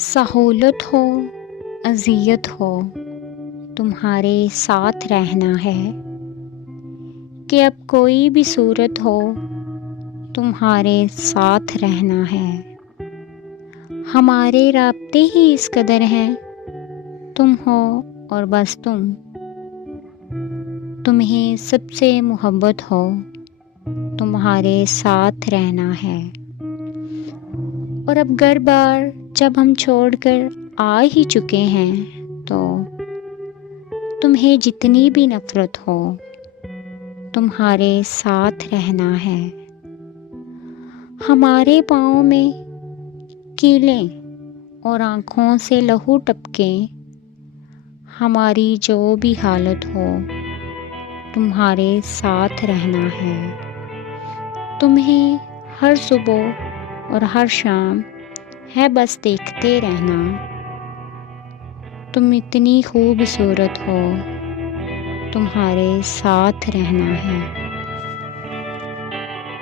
सहूलत हो, अज़ियत हो, तुम्हारे साथ रहना है कि अब कोई भी सूरत हो, तुम्हारे साथ रहना है। हमारे राब्ते ही इस कदर हैं, तुम हो और बस तुम्हें सबसे मोहब्बत हो, तुम्हारे साथ रहना है। और अब घर बार जब हम छोड़कर आ ही चुके हैं, तो तुम्हें जितनी भी नफरत हो, तुम्हारे साथ रहना है। हमारे पाँव में कीलें और आँखों से लहू टपके, हमारी जो भी हालत हो, तुम्हारे साथ रहना है। तुम्हें हर सुबह और हर शाम है बस देखते रहना, तुम इतनी खूबसूरत हो, तुम्हारे साथ रहना है।